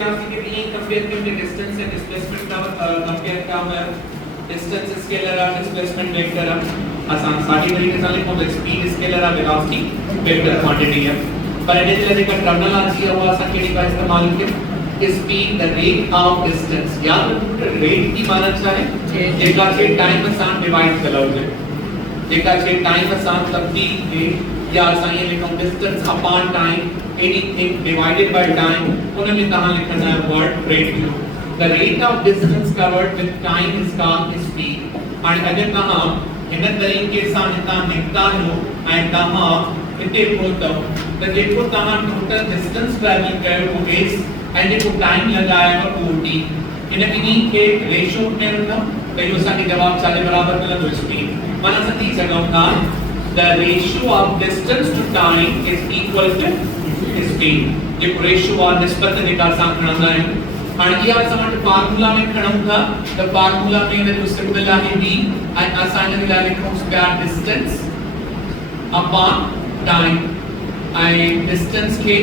के लिए कंपेयर करके डिस्टेंस एंड डिस्प्लेसमेंट का कंपेयर का है डिस्टेंस स्केलर और डिस्प्लेसमेंट वेक्टर आसान सारी तरीके से लिखो तो स्पीड स्केलर और वेलोसिटी वेक्टर क्वांटिटी है पर इधर जैसे का टर्मिनल आती है वो आसान के का इस्तेमाल के speed the rate of distance याद रेट की माना चाहे जेका से टाइम आसान डिवाइड करो जेका से टाइम आसान तब्दील के या आसान ये लिखो distance upon time anything divided by time उन्हें कहाँ लिखना है word rate the rate of distance covered with time is called speed और अगर कहाँ इन तरीके से निता निकता हो and कहाँ इतने बोलता हो तो देखो कहाँ total distance travel करे वो is and देखो time लगाया वो OT इन्हें के ratio में रखना तो ये उसका जवाब चाले बराबर मिला तो speed माना सती जगह the ratio of distance to time is equal to speed ये रेशियो और निस्बत निकाल सकना है और ये समझ फार्मूला में खड़ा द फार्मूला में जो सिंबल है b एंड आसान मिला लिखो square distance upon time and distance के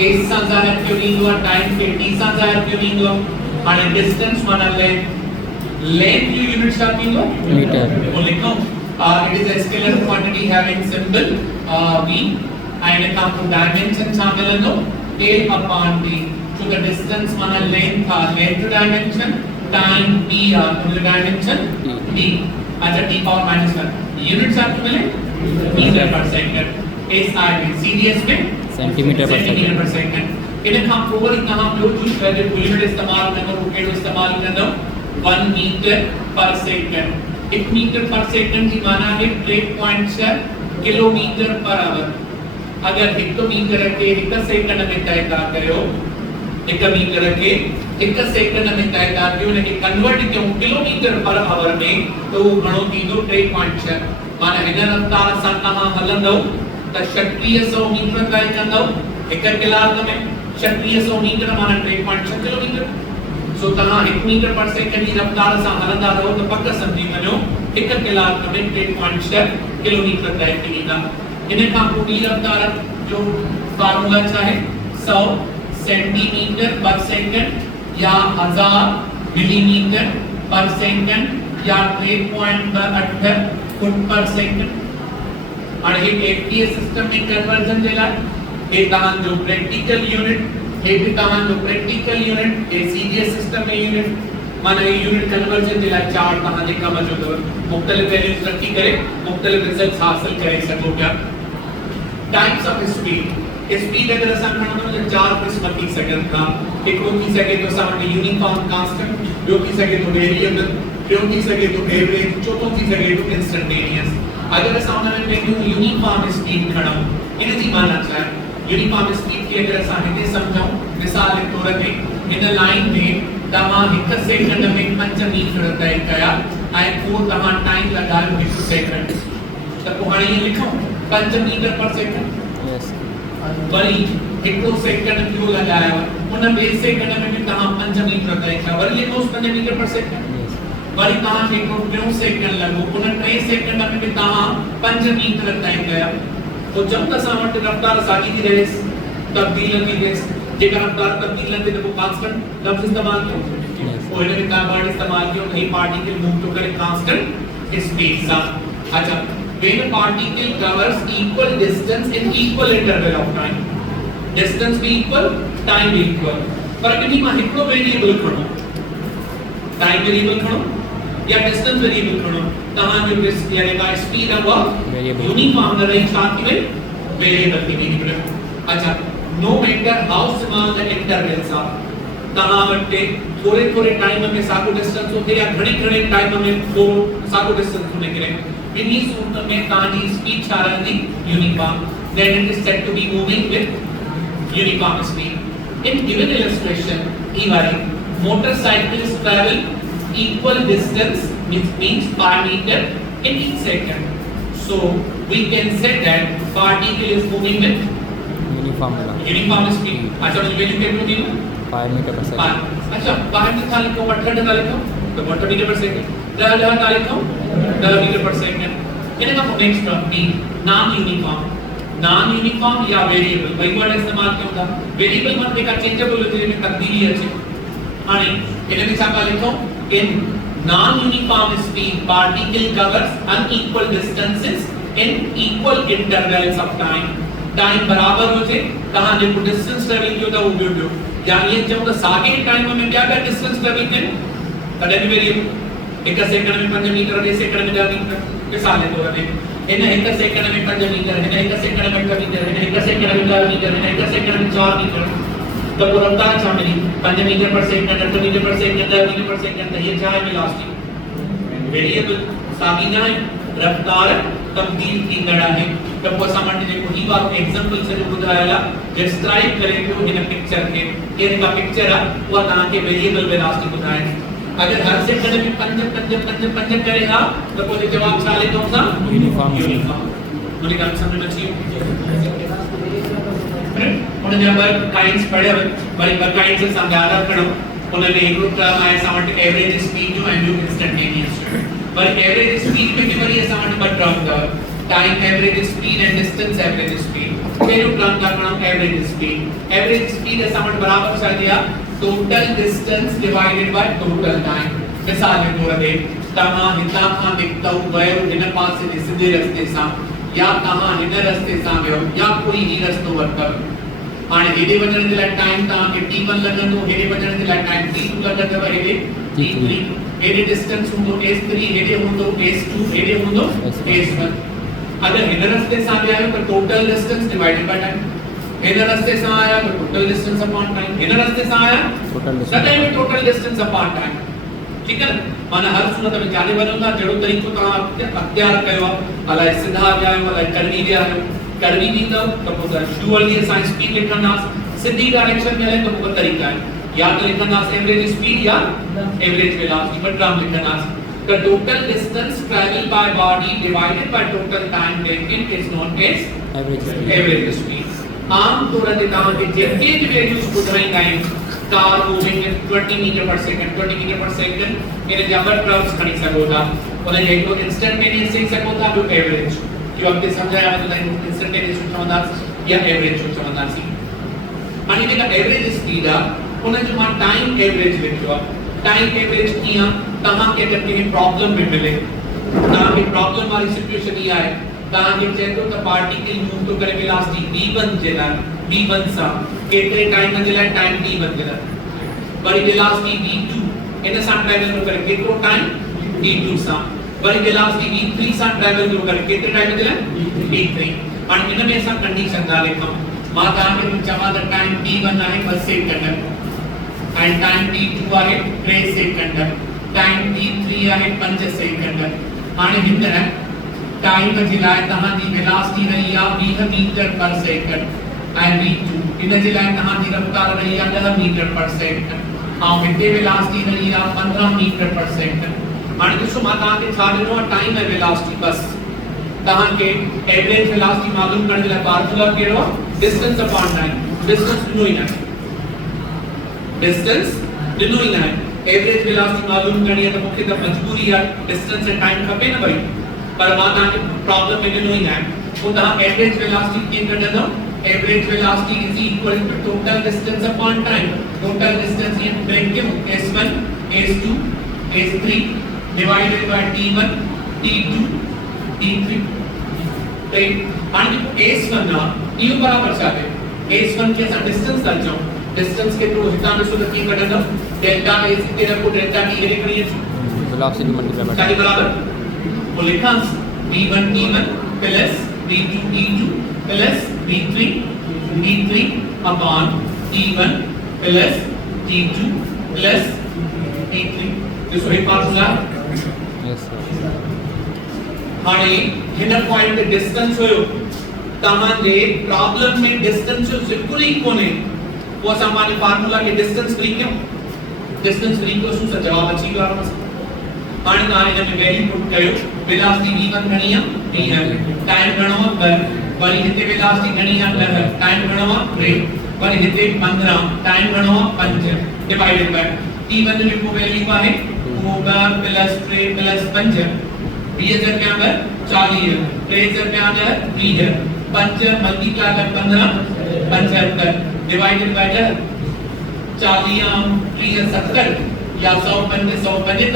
a सा जाहिर क्यों नहीं हुआ टाइम के t सा जाहिर क्यों नहीं हुआ और डिस्टेंस माना लेंथ की यूनिट्स आती हो मीटर वो लिखो it is a scalar quantity having symbol v and it comes to dimension शामिल है तो a upon t तो the distance माना length था length to dimension time t है तो dimension t अच्छा t power minus 1 units आपको मिले मीटर पर सेकंड SI सीरीज में सेंटीमीटर पर सेकंड इन्हें हम ओवर कहां हम लोग यूज करते हैं यूनिट इस्तेमाल करना रुकेट इस्तेमाल करना 1 मीटर पर सेकंड 1 मीटर पर सेकंड की माना है ब्रेक पॉइंट से किलोमीटर पर आवर अगर हेक्टोमीटर के 1 सेकंड में तय करो 1 मीटर के 1 सेकंड में तय करो ने कन्वर्ट क्यों किलोमीटर पर आवर में तो घणो थींदो 3.6 माने हिन रफ्तार सां तव्हां हलंदो त 3600 मीटर तय कंदो 1 कलाक में 3600 मीटर माने 3.6 किलोमीटर सो तव्हां 1 मीटर पर सेकंड की रफ्तार सां हलंदा रहो तो पक्का समझी वञो 1 कलाक में 3.6 किलोमीटर तय थींदा इन्हें का पूरी रफ्तार जो फार्मूला चाहे 100 सेंटीमीटर पर सेकंड या 1000 मिलीमीटर पर सेकंड या 3.8 फुट पर सेकंड और ये एफटीएस सिस्टम में कन्वर्जन देला ये तहां जो प्रैक्टिकल यूनिट ये भी तहां जो प्रैक्टिकल यूनिट ये सीडीएस सिस्टम में यूनिट माने यूनिट कन्वर्जन देला चार तहां जेका मौजूद मुख्तलिफ वैल्यूज रखी करे मुख्तलिफ रिजल्ट्स हासिल करे सको क्या टाइम्स ऑफ स्पीड अगर असां खणो तो चार किस्म थी सघनि था हिकिड़ो थी सघे तो असां वटि यूनिफॉर्म कांस्टेंट ॿियो थी सघे तो वेरिएबल टियों थी सघे तो एवरेज चौथों थी सघे तो इंस्टेंटेनियस अगर असां उन में पंहिंजो यूनिफॉर्म स्पीड खणूं इन जी माना छा आहे यूनिफॉर्म स्पीड खे अगर असां हिते सम्झूं मिसाल के तौर ते इन लाइन में तव्हां 1 सेकंड में 5 मीटर तय कया ऐं पोइ तव्हां टाइम लॻायो 1 सेकंड त पोइ हाणे इहे लिखूं 5 मीटर पर सेकंड वरी 1 सेकंड क्यों लगाया उन 2 सेकंड में भी तहां 5 मीटर तय कया वरी लिखो 5 मीटर पर सेकंड वरी तहां खे 3 सेकंड लगो उन 3 सेकंड में भी तहां 5 मीटर तय कया तो जब असां वटि रफ्तार साॻी थी रहे तब्दील थी रहे जेका रफ्तार तब्दील न थिए तो कांस्टेंट लफ्ज़ इस्तेमाल कयो पोइ हिन में का वर्ड इस्तेमाल कयो ही पार्टिकल मूव तो करे कांस्टेंट स्पीड सा अच्छा when a particle covers equal distance in equal interval of time distance be equal time be equal पर कभी मां हिकड़ो वेरिएबल खणो टाइम वेरिएबल खणो या डिस्टेंस वेरिएबल खणो तहां जो यानी का स्पीड अब यूनिफॉर्म रही साथ में वेरिएबल की वेरिएबल अच्छा no matter how small the intervals are तहां वटे थोड़े टाइम में साको डिस्टेंस होते या घणी टाइम में थोड़ो साको डिस्टेंस होने के लिए इन्हीं सूरत में ताजी स्पीड छा रहंदी uniform then it is said to be moving with uniform speed in given illustration e वाली motorcycles travel equal distance which means 5 meter in each second so we can say that particle is moving with uniform speed अच्छा तो value कितनी दी 5 meter पर second अच्छा 5 metre था लिखो 8 लिखो तो 8 मीटर पर सेकंड 10 मीटर पर सेकंड इनका नेक्स्ट टर्म बी नॉन यूनिफॉर्म नॉन यूनिफॉर्म या वेरिएबल वही वर्ड इस्तेमाल क्यों था वेरिएबल मतलब एक चेंजेबल होते हैं में तब्दीली আছে आणि એને में छा लिखो in non uniform speed particle covers unequal distances in equal intervals of time बराबर हो जे कहां जो डिस्टेंस ट्रेवल कियो था वो बियो यानी ये जब सागे टाइम में क्या क्या डिस्टेंस ट्रेवल करे तडे वेरिएबल 1 सेकंड में 5 मीटर 2 सेकंड में 10 मीटर मिसाल है तो इन 1 सेकंड में 5 मीटर इन 1 सेकंड में 8 मीटर इन 1 सेकंड में 10 मीटर इन 1 सेकंड में 4 मीटर तो रफ्तार छा मिली 5 मीटर पर सेकंड 8 मीटर पर सेकंड 10 मीटर पर सेकंड ये छा है वेलोसिटी वेरिएबल सागी ना रफ्तार तब्दील की गड़ा है तो वो सामान्य देखो ही वाला एग्जांपल से बुधायाला डिस्क्राइब करे तो इन पिक्चर के ये का पिक्चर है वो ता के वेरिएबल वेलोसिटी बुधाए अगर हर सेकंड में 5 करेगा तो कोई जवाब साले कौन सा यूनिफॉर्म मुझे काम समझ में चाहिए उन्हें जब काइंड्स पढ़े बड़ी काइंड्स से समझाना करो उन्हें एक रूप का हमारे सामने एवरेज स्पीड जो है इंस्टेंटेनियस पर एवरेज स्पीड में भी बड़ी सामने पर टर्म का time average speed and distance average speed Peru term का नाम एवरेज स्पीड है सामने बराबर सा दिया total distance divided by total time मिसाल में बोल दे तमा हिता का दिखता वयो इन पास से सीधे रास्ते सा या कहां इन रास्ते सा वयो या कोई ही रास्तो वर्कर आणि हेडे वजन जे टाइम ता के t1 लगंदो हेडे वजन जे टाइम t2 लगंदो हेडे t3 हेडे डिस्टेंस हुंदो s3 हेडे हुंदो s2 हेडे हुंदो s1 अगर इन रास्ते सा आया तो total distance divided by time in रास्ते से आया तो total distance upon time in रास्ते से आया टोटल डिस्टेंस अपॉन टाइम ठीक है माने हर सूरत में जाने बनूंगा जड़ो तरीको तो अख्तियार कयो अला सीधा आ जाए वाला करवी दिया करवी नहीं तो श्योरली साइंस स्पीड लिखना सीधी डायरेक्शन में है तो वो तरीका है या तो लिखना एवरेज स्पीड या एवरेज वेलोसिटी पर टर्म लिखना the total distance traveled by body divided by total time taken is known as average speed आम तौर पे कहां के जेके की वैल्यूज बुझाएंगे कार मूविंग 20 मीटर पर सेकंड मेरे जबर कर्व्स खड़ी सकोता उन्हें एक इंस्टेंटेनियस से सकोता जो एवरेज जो आपने समझाया मतलब इंस्टेंटेनियस चवंदा या एवरेज चवंदा सी आणि जेका एवरेज स्पीड आ उन्हें जो मां टाइम एवरेज लिखो टाइम एवरेज किया कहां के अगर कहीं प्रॉब्लम में मिले कहां की प्रॉब्लम वाली सिचुएशन ही आए कहां के चेतो तो पार्टिकल मूव तो करे वेलोसिटी v1 जेला v1 सा केतरे टाइम में जेला टाइम t1 जेला बड़ी वेलोसिटी v2 इन सा ट्रैवल तो करे केतरो टाइम t2 सा बड़ी वेलोसिटी v3 सा ट्रैवल तो करे केतरे टाइम में जेला t3 और इन में सा कंडीशन डाले हम मां कहां के चवा द टाइम t1 है 10 सेकंड एंड टाइम t2 है 3 सेकंड टाइम t3 है 5 सेकंड हाने हिंदर टाइम जिलाए तहां दी वेलोसिटी रही आ 20 मीटर पर सेकंड एंड v2 इन जिलाए तहां दी रफ्तार रही आ 10 मीटर पर सेकंड आ हिते वेलोसिटी रही आ 15 मीटर पर सेकंड हाने जो मां के छाड़नो टाइम है वेलोसिटी बस तहां के एवरेज वेलोसिटी मालूम करने ला फार्मूला केरो डिस्टेंस अपॉन टाइम डिस्टेंस डिनोइंग है एवरेज वेलोसिटी मालूम करनी है तो मुख्य तो मजबूरी है डिस्टेंस एंड टाइम खपे ना भाई पर मां के प्रॉब्लम में डिनोइंग है वो ता एवरेज वेलोसिटी के कढंदो average velocity is equal to total distance upon time total distance in bracket s1 s2 s3 divided by t1 t2 t3 right आणि s1 ना ये बराबर चाहे s1 के साथ डिस्टेंस कर जाओ डिस्टेंस के थ्रू हिता में सुन की कढंदो डेल्टा s तेरा को डेल्टा t ये करिए वेलोसिटी मल्टीप्लाई बाय बराबर वो लिखा v1 t1 plus v2 t2 plus v3 t3 upon t1 plus t2 plus t3 तो सही फार्मूला यस सर हाने हिन पॉइंट डिस्टेंस होयो तहां जे प्रॉब्लम में डिस्टेंस जो बिल्कुल ही कोने वो सामान्य फार्मूला के डिस्टेंस फ्री क्यों डिस्टेंस फ्री को सु जवाब अची गयो आराम से हाने ताने जब वैल्यू पुट कयो वेलोसिटी v1 घणी है टाइम घणो है वरी हिते वेलोसिटी घणी है टाइम घणो है 3 वरी हिते 15 टाइम घणो है 5 डिवाइडेड बाय t1 में को वैल्यू है 2 प्लस 3 प्लस 5 20 में आ गया 40 है 3 में आ गया 20 है 5 मल्टीप्लाई बाय 15 75 डिवाइडेड बाय 40 70 या 145 के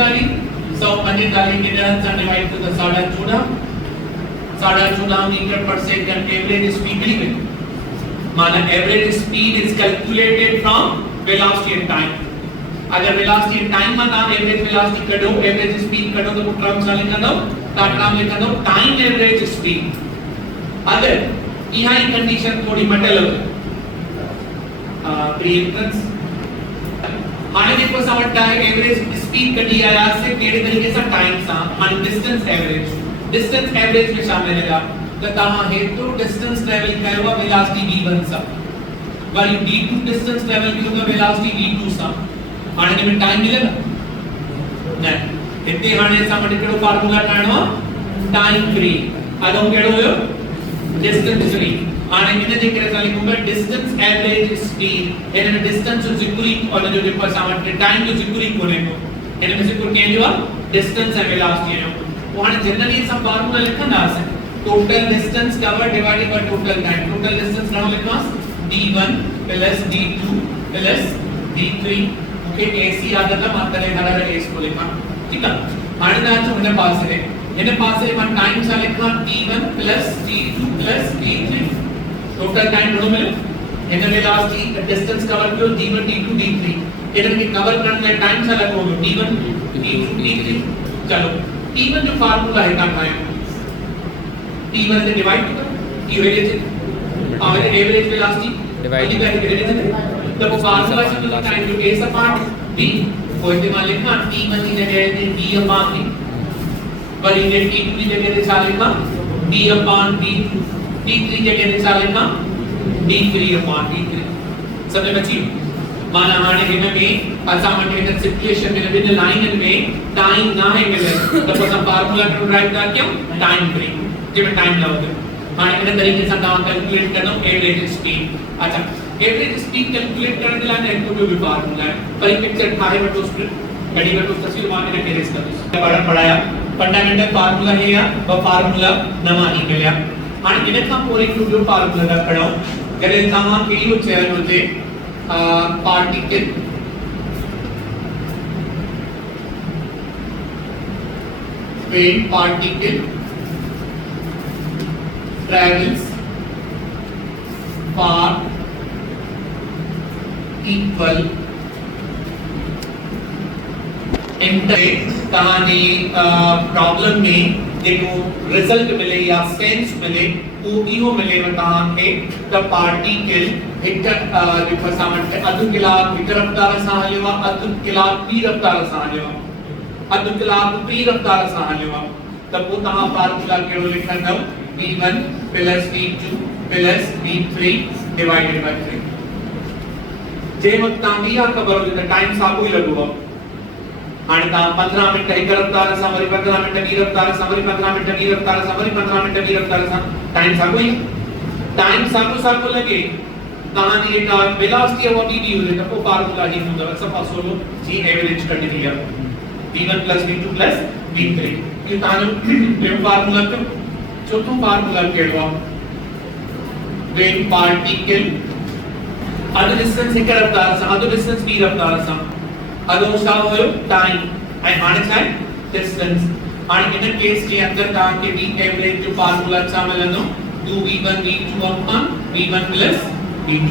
दर से डिवाइड तो 14.5 मीटर पर सेकंड एवरेज स्पीड मिली गई माना average speed is calculated from velocity and time अगर वेलोसिटी एंड टाइम में ना एवरेज वेलोसिटी कढो एवरेज स्पीड कढो तो टर्म सा लिखा दो टाइम एवरेज स्पीड अगर यहाँ ही कंडीशन थोड़ी मटल हो प्रीएम्पटेंस हाने देखो समझता है एवरेज स्पीड कटी आया से केड़े तरीके से टाइम सा मान डिस्टेंस एवरेज में शामिल है तो तहां हेतु डिस्टेंस ट्रैवल कयो वा वेलोसिटी v1 सा वरी d2 डिस्टेंस ट्रैवल कयो तो वेलोसिटी v2 सा हाने में टाइम मिलेगा न इते हाने सा मटे केड़ो फार्मूला ठाणो टाइम फ्री अदो केड़ो हो डिस्टेंस फ्री हाने इन जे करे सा लिखूंगा डिस्टेंस एवरेज स्पीड इन में डिस्टेंस जो जिकुरी और जो जे पर सामने टाइम जो जिकुरी कोने को इन में जिकुर के जो डिस्टेंस है वेलोसिटी है वो हाने जनरली सब फार्मूला लिखना है total distance covered divided by total time total distance now लिखवास d1 plus d2 plus d3 okay ac आधा था मात्र ले हरा s को लिखा ठीक है आने ना जो हमने पास है मान टाइम सा लिखा d1 plus d2 plus d3 total time दोनों मिले इन वेलोसिटी डिस्टेंस कवर कियो d1 d2 d3 इधर के कवर करने में टाइम सा लगो d1 d2 d3 चलो d1 जो फार्मूला है का है T1 से डिवाइड होगा average velocity divide by average तो वो फार्मूला से तो टाइम जो a अपॉन b को इस्तेमाल लिखना T1 की जगह पे b अपॉन b पर इधर T2 की जगह पे क्या लिखना b अपॉन b T3 की जगह पे क्या लिखना d3 अपॉन d3 समझ में अच्छी माना हाने में असामान्य सिचुएशन में विद लाइन में टाइम ना है मिले तो वो फार्मूला को ड्राइव कर क्यों टाइम फ्री जे में टाइम लगो माने इन तरीके से काम कैलकुलेट करना एवरेज स्पीड अच्छा एवरेज स्पीड कैलकुलेट करने के लिए एक तो भी फार्मूला है पर पिक्चर ठाए बटो घड़ी बटो तस्वीर मान के केस कर पढ़ाया फंडामेंटल फार्मूला है या वो फार्मूला नवा ही मिलया हाने इन का पूरे जो फार्मूला का खड़ो करे तमा के यो चेयर होते particle when particle travels far equal कहानी प्रॉब्लम में देखो रिजल्ट मिले या सेंस मिले वो इहो मिले कहां के द पार्टिकल एक जो सामने अध किलाक हिक रफ्तार सां हलियो अध किलाक ॿी रफ्तार सां हलियो अध किलाक ॿी रफ्तार सां हलियो त पोइ तव्हां फार्मूला कहिड़ो लिखंदव v1 plus v2 plus v3 divided by 3 जे वक्त तव्हां ॿी ख़बर हुजे त टाइम साॻियो ई लॻो हाणे तव्हां 15 मिनट हिक रफ्तार सां वरी 15 मिनट ॿी रफ्तार सां वरी 15 मिनट ॿी रफ्तार सां वरी 15 मिनट ॿी रफ्तार सां टाइम साॻियो ई टाइम साॻियो लॻे तव्हांजी एक वेलोसिटी ऑफ v हुजे त पोइ फार्मूला ही हूंदव सफ़ा सोलो जी एवरेज कढणी आहे v1 plus v2 plus v3 ये तानो ॿियो फार्मूला थियो चौथो फार्मूला कहिड़ो आहे when particle अधु डिस्टेंस हिक रफ्तार सां अधु डिस्टेंस ॿी रफ्तार सां अधु छा हुयो टाइम ऐं हाणे छा आहे डिस्टेंस हाणे इन केस जे अंदर तव्हांखे v एवरेज जो फार्मूला छा मिलंदो 2v1 v2 upon v1 plus v2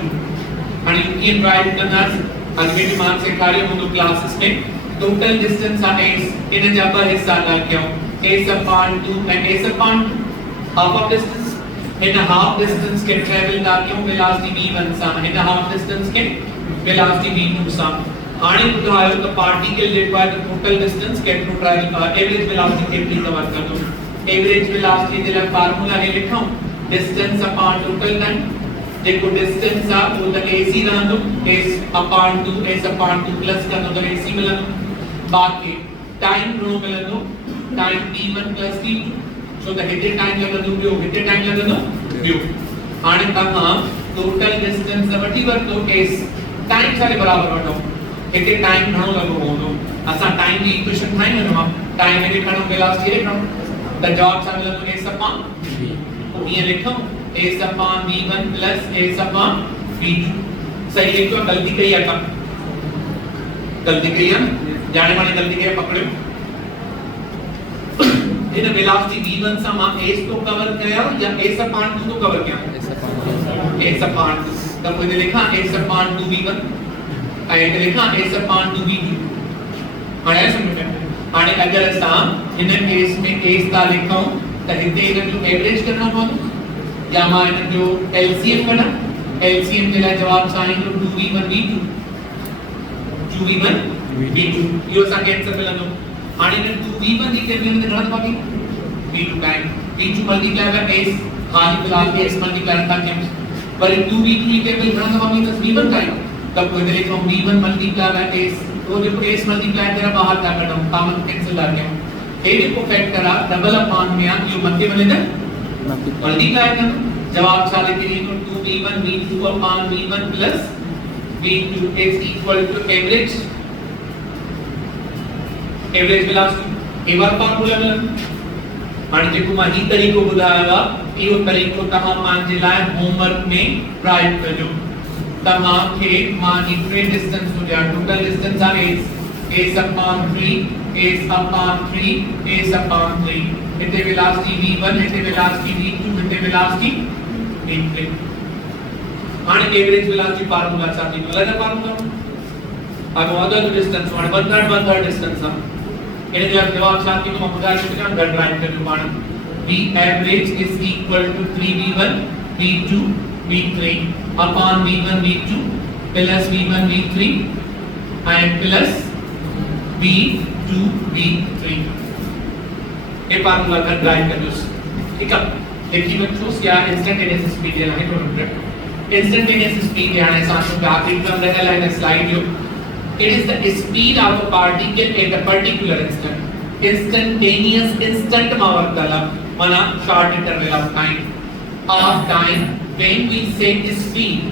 हाणे कीअं ड्राइव कंदासीं अॻिमें बि मां सेखारियो हूंदो क्लासेस में टोटल डिस्टेंस आहे इन जा ॿ हिस्सा था कयूं s upon 2 and s upon half of distance in a half distance के ट्रैवल था क्यों वेलोसिटी v1 सां इन हाफ डिस्टेंस के वेलोसिटी v2 सां हाणे ॿुधायो त पार्टिकल जेको आहे टोटल डिस्टेंस केतिरो ट्रैवल एवरेज वेलोसिटी केतिरी कवर कंदो एवरेज वेलोसिटी जे लाइ फार्मूला हे लिखूं डिस्टेंस अपॉन टोटल टाइम देखो डिस्टेंस आ वो त ac रहंदो s upon 2 s upon 2 plus कंदो त ac मिलंदो बाकी टाइम घणो मिलंदो टाइम t1 plus t2 छो त हिते टाइम लॻंदो ॿियो हिते टाइम लॻंदो ॿियो हाणे तव्हां टोटल डिस्टेंस वठी वठो s टाइम सारे बराबर वठो हिते टाइम घणो लॻो हूंदो असां टाइम जी इक्वेशन ठाही वठो टाइम में लिखणो वेलोसिटी लिखणो त जवाब छा मिलंदो s upon ईअं लिखूं s upon v1 plus s upon v2 सही है क्यों गलती कही है कब गलती कही है जाने वाली गलती कही पकड़ो इन वेलोसिटी v1 समा s को कवर किया या s upon 2 को कवर किया s upon 2 तब मैंने लिखा s upon 2 v1 आए लिखा s upon 2 v2 आया समझ में आने अगर असा इन केस में s का लिखा हूं तो हिते इन जो एवरेज करना पवंदो या मां इन जो एलसीएम करना एलसीएम के लिए जवाब आएंगे 2v1 v2 2v1 v2 यो सा कैंसिल मिलनो आने इन 2v1 दी के में घणा बाकी v2 time v2 multiply by s खाली फिलहाल s मल्टीप्लाई का केम पर 2v2 के में घणा बाकी तो v1 टाइम तब कोई लिखो v1 मल्टीप्लाई बाय s तो जो s मल्टीप्लाई तेरा बाहर का करना कॉमन कैंसिल आ गया ए को फैक्टर आ डबल अपॉन में आ यो मध्य वाले ना मल्टीप्लाई करना जवाब साले के लिए तो 2v1 v2 upon v1 plus v2 is equal to average velocity एक बार फार्मूला मिलन हाणे जेको मां ही तरीको बुधाया इहो तरीको तहां पांजे लाए होमवर्क में ट्राई कजो तहां के मां टे डिस्टेंस हो जा टोटल डिस्टेंस आ s upon 3 s upon 3 s upon 3 इते वेलोसिटी v1 इते वेलोसिटी v2 इते वेलोसिटी v3 हाणे एवरेज वेलोसिटी फार्मूला साथी अलग फार्मूला अब other distance one third distance हम इन जवाब साथी को बुधा चुका गण राइट कर पाण v average is equal to 3v1 v2 v3 upon v1 v2 plus v1 v3 and plus v2 v3 ये फार्मूला गण राइट कर दो ठीक है देखिए बच्चों क्या इंस्टेंटेनियस स्पीड है तो इंस्टेंटेनियस स्पीड है साथ में आखिरी क्रम रहला है स्लाइड जो it is the speed of a particle at a particular instant instantaneous instant मावरतला माना short interval of time when we say speed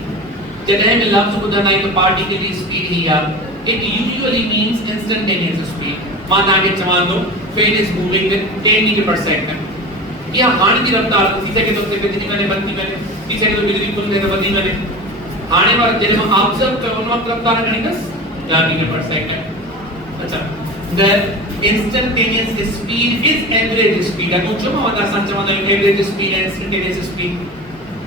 जब हम लफ्ज बुधाना है तो पार्टिकल की स्पीड ही है it usually means instantaneous speed माना के चवांदो train is moving with 10 meter per second या हाण की रफ्तार 30 सेकंड से बिजली मैंने बनती मैंने 30 सेकंड बिजली खुल गई तो बंदी मैंने आने वाला जब हम ऑब्जर्व करो ना रफ्तार नहीं बस 10 meter per second अच्छा the instantaneous speed is average speed है कुछ जो होता है समझ में average speed and instantaneous speed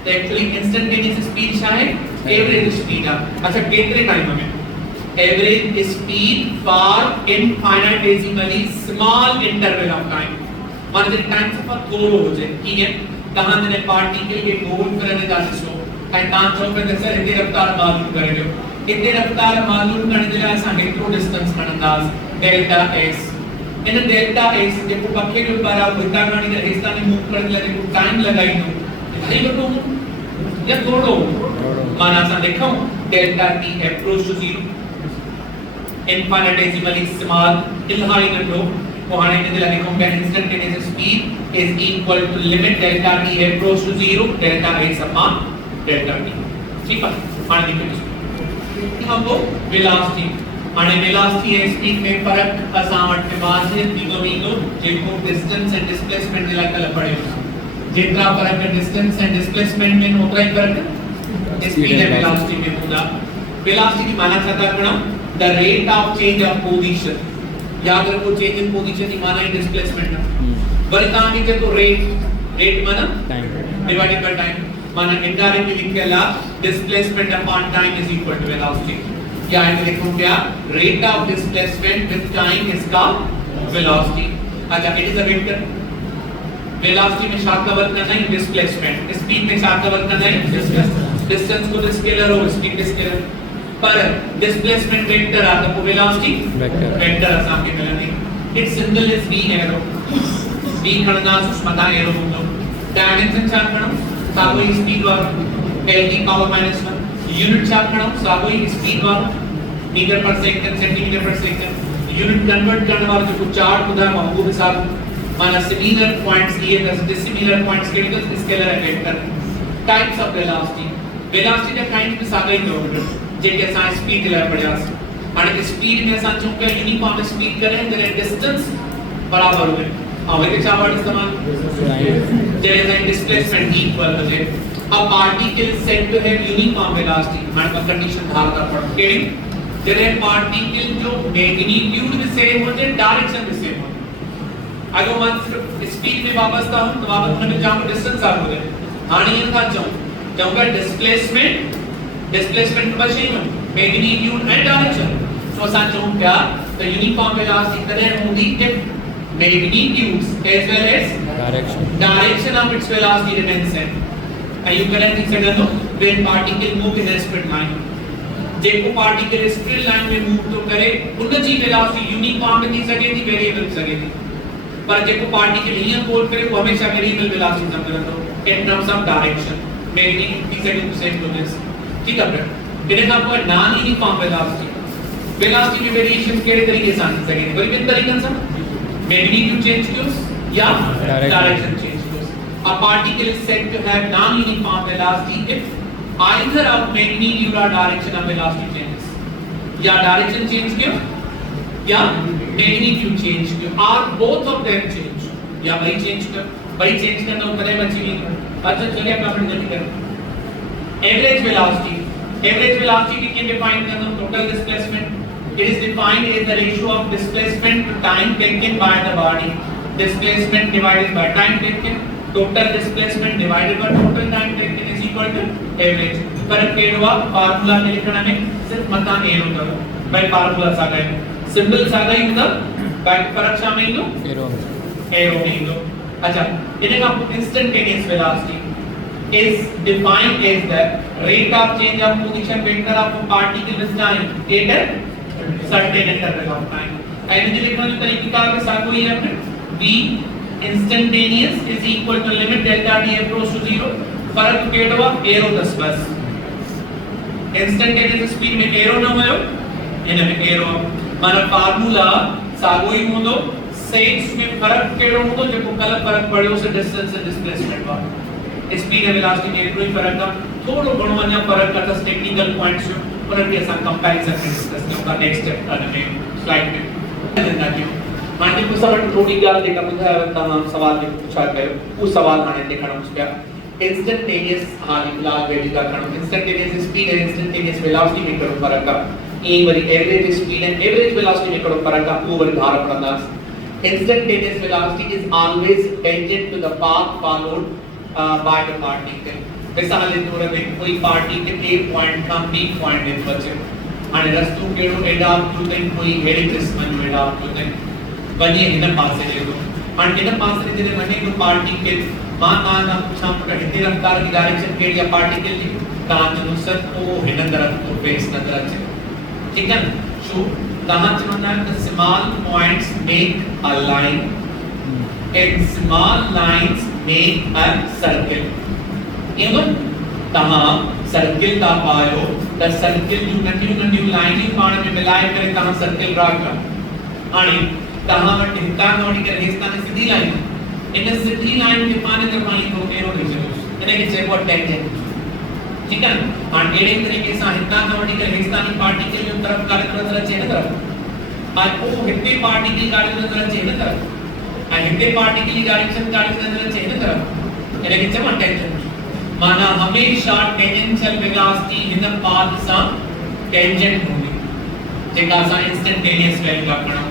तो एक्चुअली instantaneous speed क्या है average speed है अच्छा कितने टाइम में average speed for infinitesimally small interval of time मान लीजिए टाइम से पर थोड़ा हो जाए ठीक है कहां ने पार्टिकल के मूव करने का सो टाइम ना चलो पे सर इतनी रफ्तार मालूम करे जो इतनी रफ्तार मालूम करने के लिए असा हेक्रो डिस्टेंस खणंदास डेल्टा s इन डेल्टा s जेको पखे जो बारा बुटा गाणी के हिस्सा में मूव करने लगे को टाइम लगाई दो भाई बतो या थोड़ो माना सा देखो delta t approach to 0 infinitesimally small इल्हाई नटो वहां ने दिला लिखो कि instantaneous speed is equal to limit delta t approach to 0 delta s upon delta t ठीक है मान लीजिए हम वो वेलोसिटी आने वेलोसिटी है स्पीड में फर्क असावट के बाद है मीनो जेको डिस्टेंस एंड डिस्प्लेसमेंट दिला कल पड़े जितना फर्क है डिस्टेंस एंड डिस्प्लेसमेंट में उतना ही फर्क स्पीड एंड वेलोसिटी में होगा वेलोसिटी माना जाता है the rate of change of position याद रखो चेंज इन पोजीशन की माना है डिस्प्लेसमेंट ना वरता के तो रेट माना टाइम डिवाइडेड बाय टाइम माना इनडायरेक्टली लिखेला displacement upon time is equal to velocity या इसे लिखो क्या rate of displacement with time is called velocity अच्छा it is a vector velocity में क्या कवर करना है डिस्प्लेसमेंट स्पीड में क्या कवर करना है डिस्टेंस को स्केलर और स्पीड स्केलर पर डिस्प्लेसमेंट वेक्टर आता है वेलोसिटी वेक्टर आसान के मिलने its symbol is v arrow v खणना सुष्मता एरो होतो डायमेंशन क्या खणो सागोई स्पीड वाला l की पावर -1 यूनिट क्या खणो सागोई स्पीड वाला मीटर पर second centimetre per second unit convert करने वाला जो चार्ट खुदा महबूब हिसाब माना सिमिलर पॉइंट्स लिए दस डिसिमिलर पॉइंट्स के लिए scalar vector types of velocity के टाइप्स में सागोई किलोमीटर जेके सा स्पीड ले पड़ियास आणि स्पीड में सा चूंकि यूनिफॉर्म स्पीड करें तो डिस्टेंस बराबर हो गए और वे क्या वर्ड इस्तेमाल जे डिस्प्लेसमेंट इक्वल हो जाए A particle is said to have uniform velocity. मैंने कंडीशन धारता पड़ केड़ी जरे पार्टिकल जो मैग्नीट्यूड में सेम होते डायरेक्शन में सेम होते अगर मैं स्पीड में वापस था तो वापस मैं जाऊं डिस्टेंस आ होते हानि इन था जाऊंगा डिस्प्लेसमेंट बचे में मैग्नीट्यूड एंड डायरेक्शन तो असा चाहूं क्या तो यूनिफॉर्म वेलोसिटी करे होगी कि magnitudes as well as direction of its velocity remains same. And you correctly said that when particle move in a straight line, जेको particle straight line में move तो करे उनकी velocity uniform में थी सके थी variable सके थी पर जेको particle यहाँ गोल करे वो हमेशा variable velocity जब करे तो in terms of direction magnitude थी सके तो same to this ठीक है फिर इन्हें आपको non uniform velocity में variation केड़े तरीके से आ सके थी बड़ी बिन तरीके से magnitude change क्यों या direction change क्यों a particle is said to have non-uniform velocity if either of magnitude or direction of velocity changes या direction change क्यों या magnitude change क्यों or both of them change या वही change करना उतने बची नहीं अच्छा चलिए अपना अपन जल्दी करें average velocity की define करना total displacement. It is defined as the ratio of displacement to time taken by the body. Displacement divided by time taken. Total displacement divided by total time taken is equal to average. पर केड़वा formula में लिखना में सिर्फ मता arrow करो. by formula सा गए. Symbol सा गए मतलब by फर्क शामिल लो. एरो में लो. अच्छा इन्हें का instantaneous velocity is defined as the rate of change of position vector of a particle with time at certain interval of time. Energy लिखने का तरीका के साथ वही है अपने v instantaneous is equal to limit delta t approach to 0 फर्क केड़वा arrow 10 बस instantaneous स्पीड में एरो न होयो इने में एरो माना फार्मूला सागोई होंदो सेक्स में फर्क केड़ो होंदो जेको कल फर्क पड़ियो से डिस्टेंस एंड डिस्प्लेसमेंट वा स्पीड एंड वेलोसिटी में एतिरो ही फर्क का थोड़ो घणो अञा फर्क का टेक्निकल पॉइंट्स उनके असां कंपैरिजन डिस्कस कयूं नेक्स्ट स्टेप में स्लाइड में जंदा कयूं माने को सब थोड़ी ॻाल्हि जेका ॿुधायो तमाम सवाल जो पुछा कयो उहो सवाल हाणे देखणो पिया इंस्टेंटेनियस हाली फिलहाल वेडी का खणो instantaneous speed and instantaneous velocity में कहिड़ो फर्क आहे ई वरी average speed and average velocity में कहिड़ो फर्क आहे उहो वरी धार पढ़ंदास instantaneous velocity is always tangent to the path followed by the particle. मिसाल के तौर में कोई पार्टिकल A पॉइंट का B पॉइंट में पहुंचे हाणे रस्तो केड़ो एडाप्ट थो थिए कोई हेड़ी क़िस्म जो एडाप्ट थो थिए वनी हिन पासे देखो हाणे हिन पासे जॾहिं वने तो पार्टिकल मां तव्हां पुछां त हिते रफ़्तार की डायरेक्शन कहिड़ी आहे पार्टिकल जी तव्हां चवंदो सर को हिन तरफ़ तो फेस नज़र अचे ठीक है सो तव्हां चवंदा त small points make a line and small lines make a circle. Even तहाँ सर्किल का पायो द सर्किल जो नंढियूं लाइनियूं पाण में मिलाए करे तहाँ सर्किल ड्रा कर हाणे तहाँ वटि हितां खां वठी करे हेसितां सिधी लाइन इन सिधी लाइन के पाने ते पाणी थो एरो विझो इन खे चइबो आहे टेंजेंट ठीक है हाणे अहिड़े तरीक़े सां हितां खां वठी करे हेसितां जी पार्टिकल जो तरफ़ कारे नज़र अचे हिन तरफ़ हाणे पोइ हिते पार्टिकल कारे नज़र अचे हिन तरफ़ ऐं हिते पार्टिकल जी डायरेक्शन कारे नज़र अचे हिन तरफ़ इन खे चइबो आहे टेंजेंट माना हमेशा टेंजेंशियल वेलोसिटी हिन पाथ सां टेंजेंट हूंदी जेका असां इंस्टेंटेनियस वैल्यू था खणूं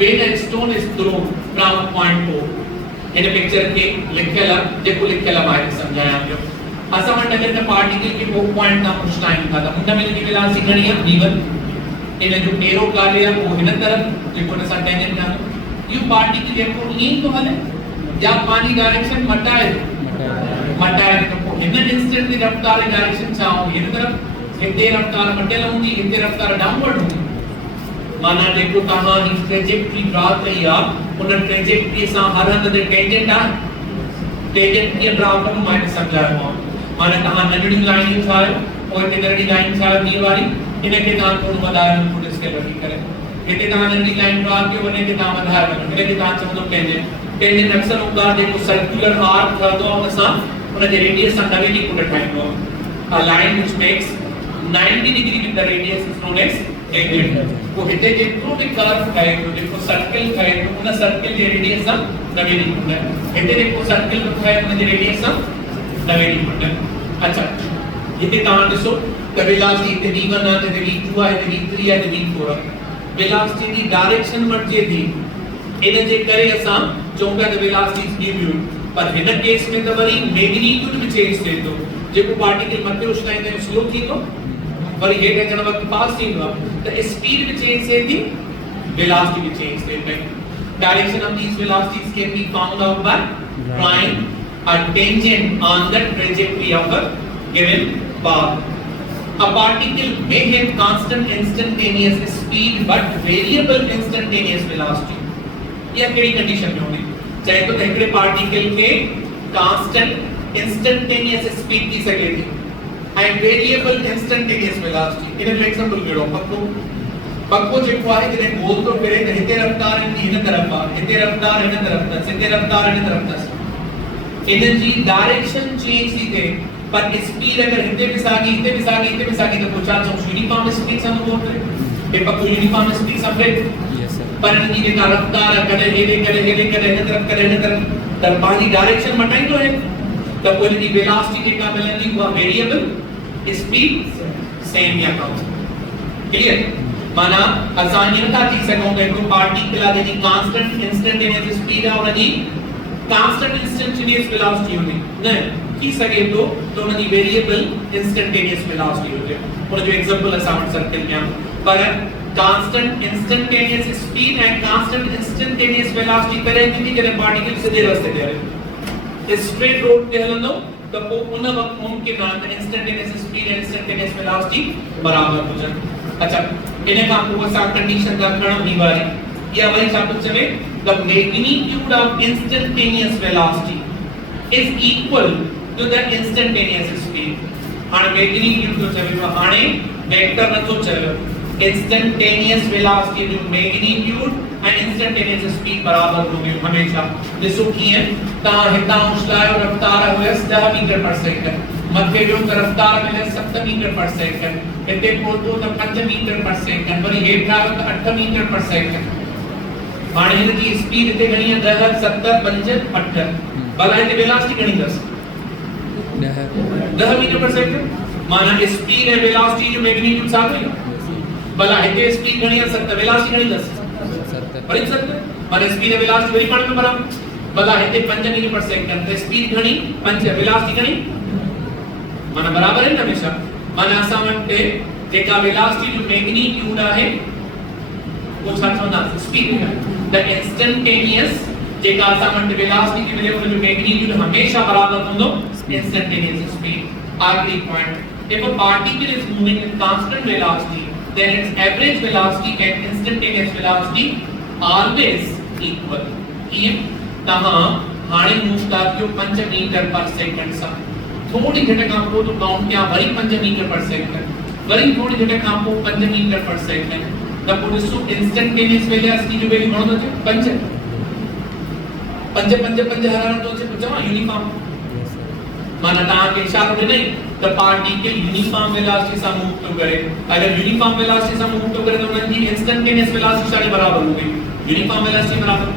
when a stone is thrown from point O in picture के लिखियल जेको लिखियल आहे समझाया पियो असां वटि अगरि त पार्टिकल के O पॉइंट तां कुझु लाइन था त हुन में जी वेलोसिटी घणी आहे v1 इन जो एरो कारे आहे वो हिन तरफ़ जेको हुन सां टेंजेंट आहे इहो पार्टिकल जेको ईअं थो हले या पंहिंजी डायरेक्शन मटाए तो हिन इंस्टेंट की रफ्तार डायरेक्शन छा हो हिन तरफ हिते रफ्तार मटियल हूंदी हिते रफ्तार डाउनवर्ड हूंदी माना जेको तहां ही ट्रेजेक्टरी ड्रा कई आ उन ट्रेजेक्टरी सां हर हंध ते टेंजेंट आहे टेंजेंट कीअं ड्रा करणो मां हिते सम्झायो माना तहां नंढड़ियूं लाइनियूं ठाहियो पोइ हिते नंढड़ी लाइन ठाहियो ॿी वारी इनखे तहां थोरो वधायो थोरो स्केल वठी करे हिते तहां नंढड़ी लाइन ड्रा कयो वञे ते तहां वधायो वञो इनखे तहां चवंदो टेंजेंट अक्सर हूंदा जेको सर्कुलर आर्क ठहंदो आहे उन सां उन जे रेडियस सां 90 डिग्री ठाहींदो आहे a line which makes 90 degree with the radius is known as tangent को हिते जेको भी कर्व ठाहे तो जेको सर्कल ठाहे तो उन सर्कल जे रेडियस सां 90 डिग्री हिते जेको सर्कल ठाहे उन जे रेडियस सां 90 डिग्री अच्छा हिते तव्हां ॾिसो त वेलोसिटी हिते v1 आहे, हिते v2 आहे, हिते v3 आहे, हिते v4 आहे। वेलोसिटी जी डायरेक्शन मटिजे थी, इन जे करे असां चऊं पिया त वेलोसिटी इज डिफ्यूज, पर हिन केस में त वरी मैग्नीट्यूड बि चेंज थिए थो, जेको पार्टिकल मथे उछलाईंदा आहियूं स्लो थींदो, वरी हेठि अचण वक़्तु फास्ट थींदो आहे, त स्पीड भी चेंज थिए थी, वेलोसिटी भी चेंज थिए पई। Direction of these velocities can be found out by drawing a tangent on the trajectory of a given path. A particle may have constant instantaneous speed but variable instantaneous velocity. यह केड़ी condition में होगी? चाहे तो हिकड़े particle के constant instantaneous speed थी सके थी and variable instantaneous velocity. इन जो एग्जांपल करो पक्को जेको आहे जॾहिं गोल तो फिरे त हिते रफ्तार हिन तरफ़ आहे, हिते रफ्तार हिन तरफ़ अथसि, हिते रफ्तार हिन तरफ़ अथसि, इन जी डायरेक्शन चेंज थी थिए, पर स्पीड अगर हिते भी साॻी हिते भी साॻी हिते भी साॻी त पोइ छा चऊं यूनिफॉर्म स्पीड सां थो फिरे, हे पक्को यूनिफॉर्म स्पीड सां फिरे, पर इन जी जेका रफ्तार आहे कॾहिं हेॾे कॾहिं हेॾे कॾहिं हिन तरफ़ कॾहिं हिन तरफ़, त पंहिंजी डायरेक्शन मटाईंदो आहे, त पोइ इन जी वेलोसिटी जेका मिलंदी उहा वेरिएबल स्पीड सेम या कम। क्लियर? माना असां इन था थी सघूं त हिकु पार्टिकल आहे जंहिंजी कांस्टेंट इंस्टेंटेनियस स्पीड आहे, उनजी कांस्टेंट इंस्टेंटेनियस वेलोसिटी हूंदी न थी सघे थो त उनजी वेरिएबल इंस्टेंटेनियस वेलोसिटी हुजे। उन जो एग्जांपल असां वटि सर्किल में पर कांस्टेंट इंस्टेंटेनियस स्पीड ऐं कांस्टेंट इंस्टेंटेनियस वेलोसिटी तॾहिं थींदी जॾहिं पार्टिकल सिधे रस्ते ते हले, स्ट्रेट रोड ते हलंदो त पोइ उन वक़्तु मुमकिन आहे त इंस्टेंटेनियस स्पीड ऐं इंस्टेंटेनियस वेलोसिटी बराबर हुजनि। अच्छा इन खां पोइ असां कंडीशन था खणूं ही वारी, या वरी छा थो चवे the magnitude of instantaneous velocity is equal to the instantaneous speed. हाणे मैग्नीट्यूड थो चवे, हाणे वेक्टर नथो चवे, इंस्टेंटेनियस वेलोसिटी जो मैग्नीट्यूड ऐं इंस्टेंटेनियस स्पीड बराबर हूंदी हमेशा। ॾिसो कीअं तव्हां हितां उछलायो रफ्तार हुयसि 10 मीटर पर सेकंड, मथे जो त रफ्तार मिले 7 मीटर पर सेकंड, हिते पहुतो त 5 मीटर पर सेकंड, वरी हेठि आयो त 8 मीटर पर सेकंड। हाणे हिन जी स्पीड हिते घणी आहे 10 7 5 8, भला हिते वेलोसिटी घणी अथसि 10 मीटर पर सेकंड, माना स्पीड ऐं वेलोसिटी जो मैग्नीट्यूड साॻियो ई आहे। भला हिते स्पीड घणी आहे 7, वेलोसिटी घणी अथसि वरी 7, माना स्पीड ऐं वेलोसिटी वरी पाण में बराबर। भला हिते 5 मीटर पर सेकंड त स्पीड घणी 5, वेलोसिटी घणी माना बराबर है हमेशा। माना असां वटि जेका वेलोसिटी जो मैग्नीट्यूड आहे वो छा चवंदा स्पीड, द इंस्टेंटेनियस जेका असां वटि वेलोसिटी मिले उन जो मैग्नीट्यूड हमेशा बराबर हूंदो इंस्टेंटेनियस स्पीड। आखिरी point, if a particle is moving with constant velocity then its average velocity and instantaneous velocity always equal। ये तहां हाणे मूव था थियो 5 मीटर पर सेकंड सां, थोड़ी घटे खां पोइ तो काउंट किया वरी 5 मीटर पर सेकंड, वरी थोड़ी घटे खां पोइ 5 मीटर पर सेकंड, त पोइ ॾिसो इंस्टेंटेनियस वेलोसिटी जो वैल्यू घणो थो अचे 5 5 5 5 हरण थो अचे, चवां यूनिफॉर्म। माना तव्हां खे इशारो ॾिनई त पार्टिकल यूनिफॉर्म वेलोसिटी सां मूव थो करे, अगर यूनिफॉर्म वेलोसिटी सां मूव थो करे त उनजी इंस्टेंटेनियस वेलोसिटी सां बराबर हूंदी, यूनिफॉर्म वेलोसिटी बराबर।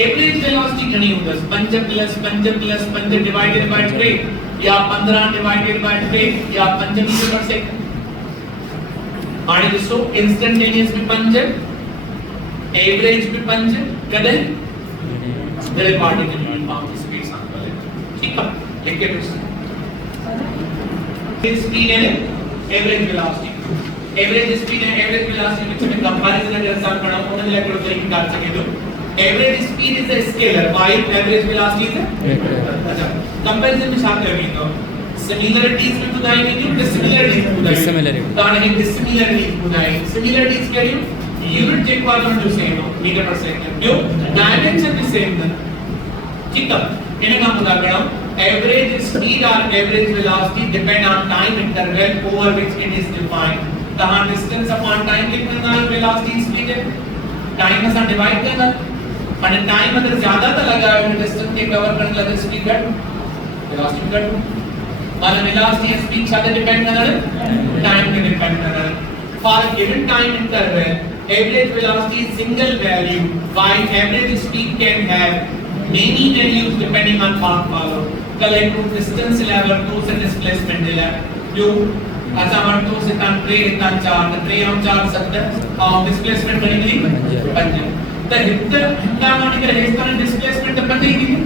एवरेज वेलोसिटी घणी हूंदसि 5 + 5 + 5 डिवाइडेड बाय 3 या 15 डिवाइडेड बाय 3 या 5 मीटर पर सेकंड। हाणे ॾिसो इंस्टेंटेनियस भी 5, एवरेज भी 5, कॾहिं जॾहिं पार्टिकल यूनिफॉर्म स्पीड सां हले। ठीक आहे, लिखे ॾिसो speed and average velocity. Average speed and average velocity which में कंपैरिजन अगर असां करूं उन लाइ कहिड़ो तरीक़ो कार सघे थो। Average speed is a scalar while average velocity is a अच्छा कंपैरिजन में छा कयो वेंदो, सिमिलरिटीज में ॿुधाई वेंदियूं, डिसिमिलरिटीज ॿुधाई। त हाणे हे डिसिमिलरिटीज ॿुधाई, सिमिलरिटीज कहिड़ियूं, यूनिट जेको आहे उन जो सेम हो मीटर पर सेकंड, ॿियो डायमेंशन भी सेम अथनि। ठीक आहे, इन खां ॿुधा करणो average speed or average velocity depend on time interval over which it is defined। तहां distance upon time लिखंदा आहियो, velocity speed है टाइम सां डिवाइड कंदा, पर टाइम अगर ज्यादा त लॻायो हिन डिस्टेंस खे कवर करण लाइ स्पीड घट, वेलोसिटी घट। माना वेलोसिटी ऐं स्पीड छा ते डिपेंड कंदा, टाइम ते डिपेंड कंदा। for a given time interval average velocity is single value while average speed can have many values depending on path followed। Collect distance level तो से डिस्प्लेसमेंट दिला जो असा म्हणतो से तान 3 तान 4 3 और 4 7 और डिस्प्लेसमेंट बनी गई 5 तो हिता माने करे हेस्तान डिस्प्लेसमेंट तो 5 ही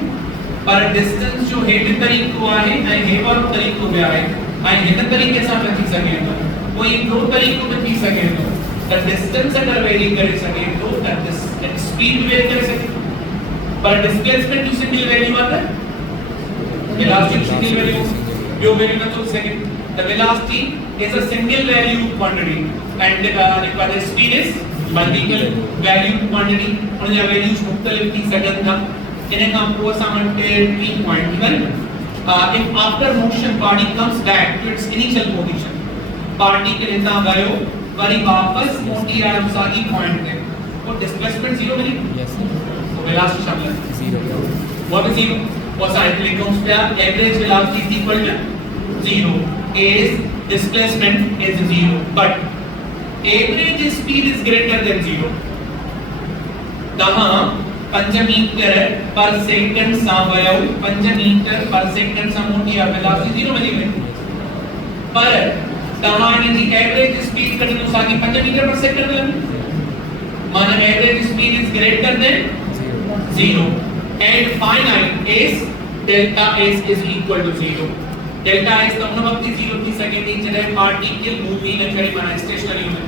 पर डिस्टेंस जो हेड तरीको आहे ऐं हेवर तरीको बि आहे ऐं हिन तरीके सां न थी सघे थो कोई दो तरीको में थी सके तो द डिस्टेंस अगर वेरी करे सके तो द स्पीड वेरी करे सके पर डिस्प्लेसमेंट टू सिंगल वैल्यू आता है वेलोसिटी सिंगल वैल्यू जो वैल्यू न तो सके the velocity is a single value quantity and the speed is multiple value quantity और या वैल्यूज मुख्तलिफ थी सकन था इन्हें का पोर सामने 3 point even if after motion body comes back to its initial position party के नेता गयो वरी वापस मोटी आरम सागी पॉइंट पे वो डिस्प्लेसमेंट जीरो मिली यस तो वेलोसिटी शामिल है जीरो व्हाट इज जीरो वो साइक्लिक टर्म्स पे average velocity is equal to zero is displacement is zero but average speed is greater than zero तहां 5 मीटर पर सेकंड सा वयो 5 मीटर पर सेकंड सा मोटी वेलोसिटी जीरो मिली पर तहाने जी एवरेज स्पीड कटनो सागी 5 मीटर पर सेकंड मिलन माने average speed is greater than 0 and finite is delta s is equal to 0 delta s तो उन वक्त 0 थी सके थी जडे पार्टिकल मूव न करे माने स्टेशनरी में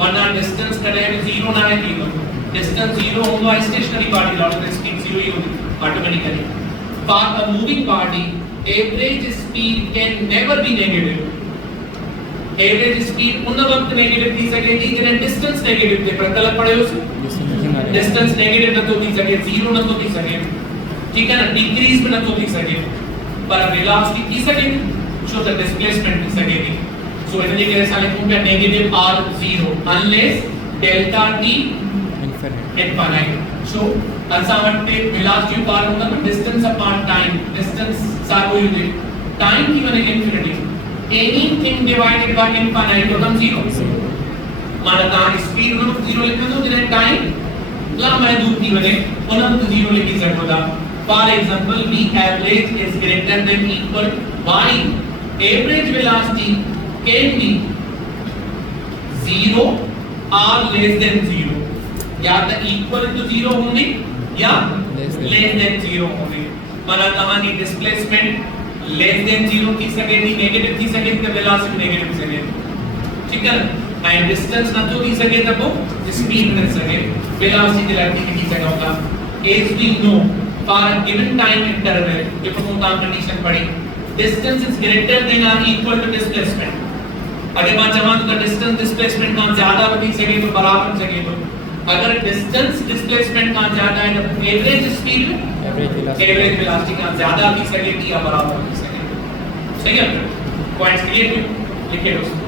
वरना डिस्टेंस कदे 0 ना है थींदो डिस्टेंस 0 होंदो है स्टेशनरी पार्टिकल और स्पीड 0 ही होगी automatically for a moving party average speed can never be negative average speed उन वक्त नेगेटिव थी सके थी जने डिस्टेंस नेगेटिव थे पर गलत पड़े उस डिस्टेंस नेगेटिव न तो थी सके 0 न तो थी सके ठीक है ना डिक्रीज भी न तो थी सके पर वेलोसिटी थी सके सो द डिस्प्लेसमेंट थी सके थी सो इनके केस साले को क्या negative r 0 unless delta t infinite so असा वटे वेलोसिटी पार होगा तो distance upon time distance sago unit time की बने infinity anything divided by infinite becomes zero माना ता स्पीड नो 0 लिखो तो जने टाइम ला मैं दूर की बने उन तो 0 लिखी सकता था for example v average is greater than equal y average velocity can be 0 or less than 0 या तो इक्वल टू 0 होंगे या लेस देन 0 होंगे माना कहानी डिस्प्लेसमेंट लेस देन 0 की सके थी नेगेटिव की सके तो वेलोसिटी नेगेटिव की सके ठीक है एंड डिस्टेंस न तो की सके तब वो स्पीड न सके वेलोसिटी लाइट की सके होगा as we know for a given time interval जो हम काम कंडीशन पढ़ी डिस्टेंस इज ग्रेटर देन और इक्वल टू डिस्प्लेसमेंट अगर बात जवान का डिस्टेंस डिस्प्लेसमेंट का ज्यादा होती सके तो बराबर सके तो अगर डिस्टेंस डिस्प्लेसमेंट का ज्यादा है तो एवरेज स्पीड एवरेज वेलोसिटी का ज्यादा भी सके या बराबर भी सके सही है पॉइंट्स क्लियर लिखे दोस्तों